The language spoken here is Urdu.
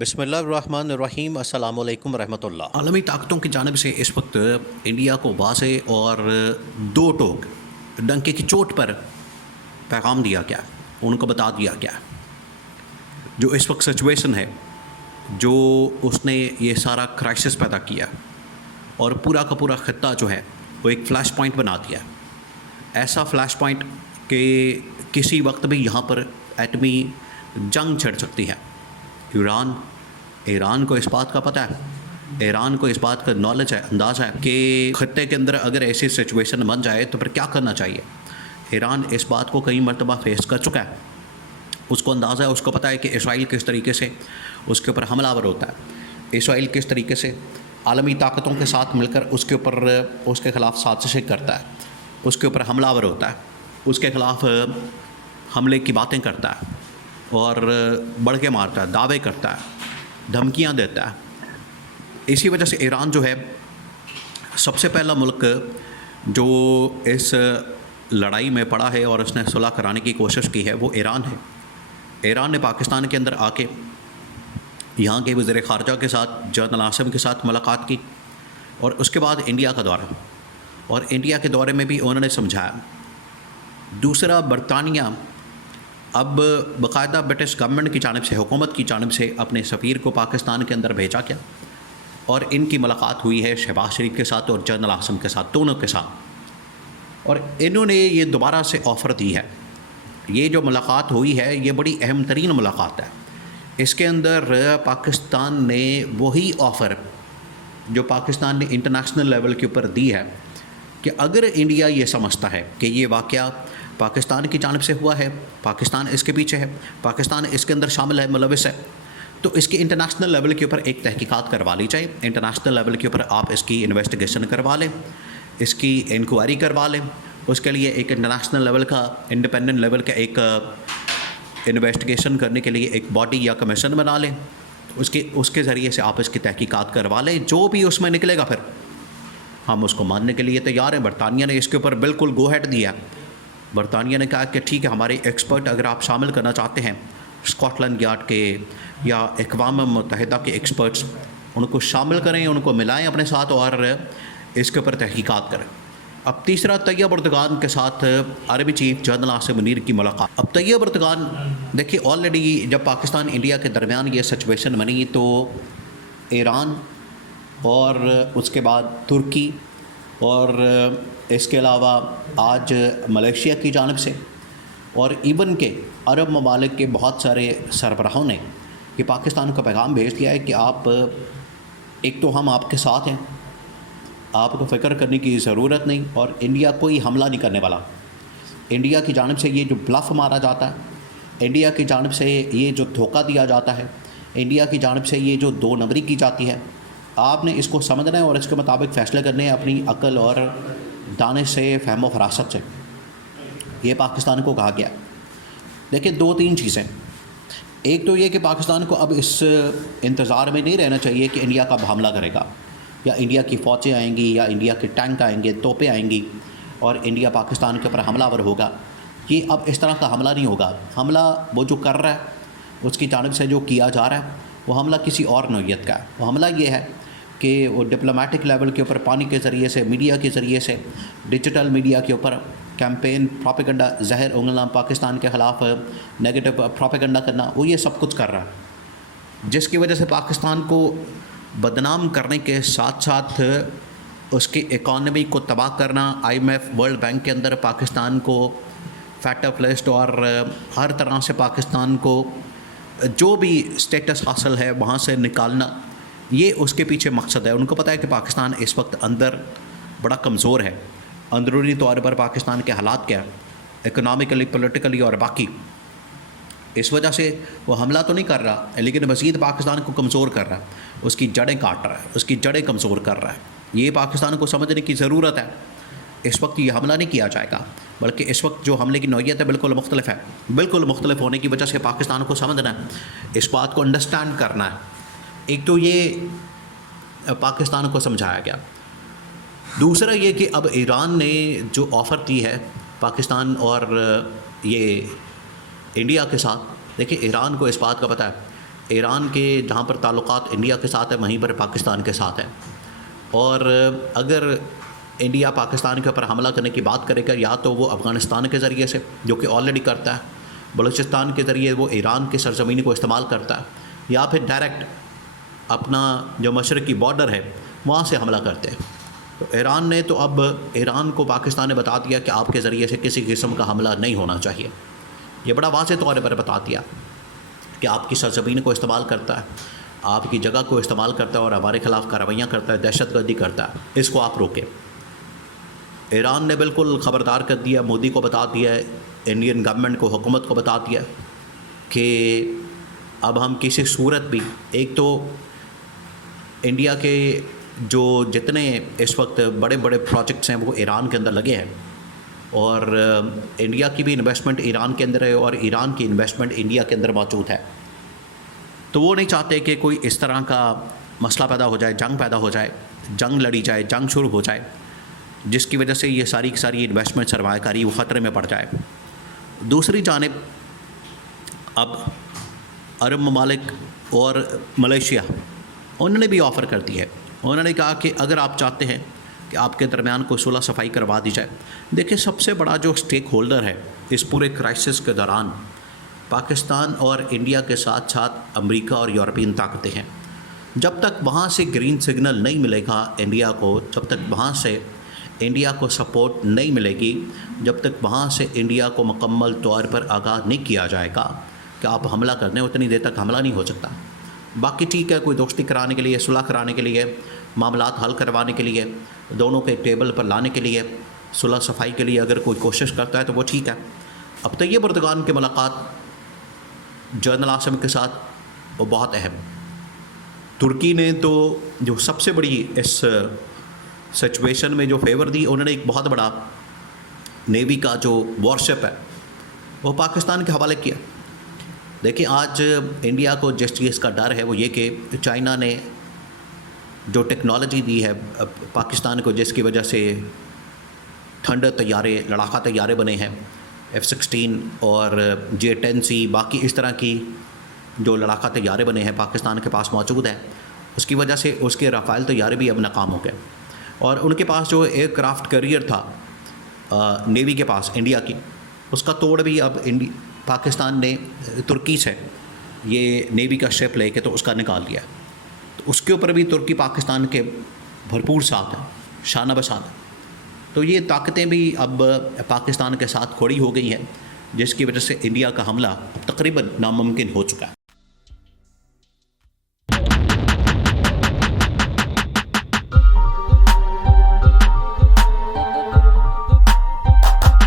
بسم اللہ الرحمن الرحیم، السلام علیکم ورحمۃ اللہ۔ عالمی طاقتوں کی جانب سے اس وقت انڈیا کو واضح اور دو ٹوک ڈنکے کی چوٹ پر پیغام دیا گیا، ان کو بتا دیا گیا جو اس وقت سچویشن ہے، جو اس نے یہ سارا کرائسس پیدا کیا اور پورا کا پورا خطہ جو ہے وہ ایک فلیش پوائنٹ بنا دیا، ایسا فلیش پوائنٹ کہ کسی وقت بھی یہاں پر ایٹمی جنگ چھڑ سکتی ہے۔ ایران کو اس بات کا پتہ ہے، ایران کو اس بات کا نالج ہے، اندازہ ہے کہ خطے کے اندر اگر ایسی سچویشن بن جائے تو پھر کیا کرنا چاہیے۔ ایران اس بات کو کئی مرتبہ فیس کر چکا ہے، اس کو اندازہ ہے، اس کو پتہ ہے کہ اسرائیل کس طریقے سے اس کے اوپر حملہ آور ہوتا ہے، اسرائیل کس طریقے سے عالمی طاقتوں کے ساتھ مل کر اس کے اوپر اس کے خلاف سازشیں کرتا ہے، اس کے اوپر حملہ آور ہوتا ہے، اس کے خلاف حملے کی باتیں کرتا ہے اور بڑھ کے مارتا ہے، دعوے کرتا ہے، دھمکیاں دیتا ہے۔ اسی وجہ سے ایران جو ہے سب سے پہلا ملک جو اس لڑائی میں پڑا ہے اور اس نے صلح کرانے کی کوشش کی ہے وہ ایران ہے۔ ایران نے پاکستان کے اندر آ کے یہاں کے وزیر خارجہ کے ساتھ، جنرل عاصم کے ساتھ ملاقات کی اور اس کے بعد انڈیا کا دورہ، اور انڈیا کے دورے میں بھی انہوں نے سمجھایا۔ دوسرا، برطانیہ اب باقاعدہ برٹش گورنمنٹ کی جانب سے، حکومت کی جانب سے اپنے سفیر کو پاکستان کے اندر بھیجا گیا اور ان کی ملاقات ہوئی ہے شہباز شریف کے ساتھ اور جنرل عاصم کے ساتھ، دونوں کے ساتھ، اور انہوں نے یہ دوبارہ سے آفر دی ہے۔ یہ جو ملاقات ہوئی ہے یہ بڑی اہم ترین ملاقات ہے۔ اس کے اندر پاکستان نے وہی آفر جو پاکستان نے انٹرنیشنل لیول کے اوپر دی ہے کہ اگر انڈیا یہ سمجھتا ہے کہ یہ واقعہ پاکستان کی جانب سے ہوا ہے، پاکستان اس کے پیچھے ہے، پاکستان اس کے اندر شامل ہے، ملوث ہے، تو اس کی انٹرنیشنل لیول کے اوپر ایک تحقیقات کروا لی جائے۔ انٹرنیشنل لیول کے اوپر آپ اس کی انویسٹیگیشن کروا لیں، اس کی انکوائری کروا لیں، اس کے لیے ایک انٹرنیشنل لیول کا، انڈیپینڈنٹ لیول کا ایک انویسٹیگیشن کرنے کے لیے ایک باڈی یا کمیشن بنا لیں، اس کے ذریعے سے آپ اس کی تحقیقات کروا لیں۔ جو بھی اس میں نکلے گا پھر ہم اس کو ماننے کے لیے تیار ہیں۔ برطانیہ نے اس کے اوپر بالکل گو ہیڈ دیا۔ برطانیہ نے کہا کہ ٹھیک ہے، ہمارے ایکسپرٹ اگر آپ شامل کرنا چاہتے ہیں، اسکاٹ یارڈ کے یا اقوام متحدہ کے ایکسپرٹس، ان کو شامل کریں، ان کو ملائیں اپنے ساتھ اور اس کے اوپر تحقیقات کریں۔ اب تیسرا، طیب اردگان کے ساتھ عربی چیف جنرل عاصم منیر کی ملاقات۔ اب طیب اردگان دیکھیے، آلریڈی جب پاکستان انڈیا کے درمیان یہ سچویشن بنی تو ایران اور اس کے بعد ترکی اور اس کے علاوہ آج ملیشیا کی جانب سے اور ایون کہ عرب ممالک کے بہت سارے سربراہوں نے یہ پاکستان کو پیغام بھیج دیا ہے کہ آپ، ایک تو ہم آپ کے ساتھ ہیں، آپ کو فکر کرنے کی ضرورت نہیں، اور انڈیا کوئی حملہ نہیں کرنے والا۔ انڈیا کی جانب سے یہ جو بلف مارا جاتا ہے، انڈیا کی جانب سے یہ جو دھوکہ دیا جاتا ہے، انڈیا کی جانب سے یہ جو دو نمبری کی جاتی ہے، آپ نے اس کو سمجھنا ہے اور اس کے مطابق فیصلے کرنے ہیں اپنی عقل اور دانش سے، فہم و فراست سے۔ یہ پاکستان کو کہا گیا۔ دیکھیں، دو تین چیزیں، ایک تو یہ کہ پاکستان کو اب اس انتظار میں نہیں رہنا چاہیے کہ انڈیا کب حملہ کرے گا، یا انڈیا کی فوجیں آئیں گی، یا انڈیا کے ٹینک آئیں گے، توپیں آئیں گی اور انڈیا پاکستان کے اوپر حملہ آور ہوگا۔ یہ اب اس طرح کا حملہ نہیں ہوگا۔ حملہ وہ جو کر رہا ہے، اس کی جانب سے جو کیا جا رہا ہے، وہ حملہ کسی اور نوعیت کا ہے۔ وہ حملہ یہ ہے کہ وہ ڈپلومیٹک لیول کے اوپر، پانی کے ذریعے سے، میڈیا کے ذریعے سے، ڈیجیٹل میڈیا کے اوپر کیمپین، پروپیگنڈا، زہر اگلنا، پاکستان کے خلاف نیگیٹو پروپیگنڈا کرنا، وہ یہ سب کچھ کر رہا ہے، جس کی وجہ سے پاکستان کو بدنام کرنے کے ساتھ ساتھ اس کی اکانومی کو تباہ کرنا، IMF، ورلڈ بینک کے اندر پاکستان کو فیٹ آف لسٹ اور ہر طرح سے پاکستان کو جو بھی سٹیٹس حاصل ہے وہاں سے نکالنا، یہ اس کے پیچھے مقصد ہے۔ ان کو پتہ ہے کہ پاکستان اس وقت اندر بڑا کمزور ہے، اندرونی طور پر پاکستان کے حالات کیا ہیں، اکنامکلی، پولیٹیکلی اور باقی، اس وجہ سے وہ حملہ تو نہیں کر رہا لیکن مزید پاکستان کو کمزور کر رہا ہے، اس کی جڑیں کاٹ رہا ہے، اس کی جڑیں کمزور کر رہا ہے۔ یہ پاکستان کو سمجھنے کی ضرورت ہے۔ اس وقت یہ حملہ نہیں کیا جائے گا، بلکہ اس وقت جو حملے کی نوعیت ہے بالکل مختلف ہے۔ بالکل مختلف ہونے کی وجہ سے پاکستان کو سمجھنا ہے، اس بات کو انڈرسٹینڈ کرنا ہے۔ ایک تو یہ پاکستان کو سمجھایا گیا، دوسرا یہ کہ اب ایران نے جو آفر دی ہے پاکستان اور یہ انڈیا کے ساتھ، دیکھیں ایران کو اس بات کا پتہ ہے، ایران کے جہاں پر تعلقات انڈیا کے ساتھ ہیں وہیں پر پاکستان کے ساتھ ہیں، اور اگر انڈیا پاکستان کے اوپر حملہ کرنے کی بات کرے گا یا تو وہ افغانستان کے ذریعے سے جو کہ آلریڈی کرتا ہے، بلوچستان کے ذریعے وہ ایران کی سرزمین کو استعمال کرتا ہے، یا پھر ڈائریکٹ اپنا جو مشرقی بارڈر ہے وہاں سے حملہ کرتے ہیں۔ تو ایران نے تو اب ایران کو پاکستان نے بتا دیا کہ آپ کے ذریعے سے کسی قسم کا حملہ نہیں ہونا چاہیے، یہ بڑا واضح طور پر بتا دیا کہ آپ کی سرزمین کو استعمال کرتا ہے، آپ کی جگہ کو استعمال کرتا ہے اور ہمارے خلاف کارروائیاں کرتا ہے، دہشت گردی کرتا ہے، اس کو آپ روکیں۔ ایران نے بالکل خبردار کر دیا، مودی کو بتا دیا ہے، انڈین گورنمنٹ کو، حکومت کو بتا دیا کہ اب ہم کسی صورت بھی، ایک تو انڈیا کے جو جتنے اس وقت بڑے بڑے پروجیکٹس ہیں وہ ایران کے اندر لگے ہیں، اور انڈیا کی بھی انویسٹمنٹ ایران کے اندر ہے اور ایران کی انویسٹمنٹ انڈیا کے اندر موجود ہے، تو وہ نہیں چاہتے کہ کوئی اس طرح کا مسئلہ پیدا ہو جائے، جنگ پیدا ہو جائے، جنگ لڑی جائے، جنگ شروع ہو جائے، جس کی وجہ سے یہ ساری کی ساری انویسٹمنٹ، سرمایہ کاری وہ خطرے میں پڑ جائے۔ دوسری جانب اب عرب ممالک اور ملیشیا انہوں نے بھی آفر کر دی ہے، انہوں نے کہا کہ اگر آپ چاہتے ہیں کہ آپ کے درمیان کوئی صلح صفائی کروا دی جائے۔ دیکھیں سب سے بڑا جو سٹیک ہولڈر ہے اس پورے کرائسس کے دوران پاکستان اور انڈیا کے ساتھ ساتھ امریکہ اور یورپین طاقتیں ہیں۔ جب تک وہاں سے گرین سگنل نہیں ملے گا انڈیا کو، جب تک وہاں سے انڈیا کو سپورٹ نہیں ملے گی، جب تک وہاں سے انڈیا کو مکمل طور پر آگاہ نہیں کیا جائے گا کہ آپ حملہ کرنے، اتنی دیر تک حملہ نہیں ہو سکتا۔ باقی ٹھیک ہے، کوئی دوستی کرانے کے لیے، صلح کرانے کے لیے، معاملات حل کروانے کے لیے، دونوں کے ٹیبل پر لانے کے لیے، صلح صفائی کے لیے اگر کوئی کوشش کرتا ہے تو وہ ٹھیک ہے۔ اب طیب اردگان کی ملاقات جنرل عاصم کے ساتھ وہ بہت اہم۔ ترکی نے تو جو سب سے بڑی اس سچویشن میں جو فیور دی، انہوں نے ایک بہت بڑا نیوی کا جو وارشپ ہے وہ پاکستان کے حوالے کیا۔ دیکھیں آج انڈیا کو جس چیز کا ڈر ہے وہ یہ کہ چائنا نے جو ٹیکنالوجی دی ہے پاکستان کو، جس کی وجہ سے تھنڈر طیارے، لڑاکا طیارے بنے ہیں، F-16 اور J-10C، باقی اس طرح کی جو لڑاکا طیارے بنے ہیں پاکستان کے پاس موجود ہیں، اس کی وجہ سے اس کے رافائل طیارے بھی اب ناکام ہو گئے، اور ان کے پاس جو ایئر کرافٹ کیریئر تھا نیوی کے پاس انڈیا کی، اس کا توڑ بھی اب پاکستان نے ترکی سے یہ نیوی کا شپ لے کے تو اس کا نکال دیا، تو اس کے اوپر بھی ترکی پاکستان کے بھرپور ساتھ ہیں، شانہ بشانہ۔ تو یہ طاقتیں بھی اب پاکستان کے ساتھ کھڑی ہو گئی ہیں، جس کی وجہ سے انڈیا کا حملہ تقریباً ناممکن ہو چکا ہے۔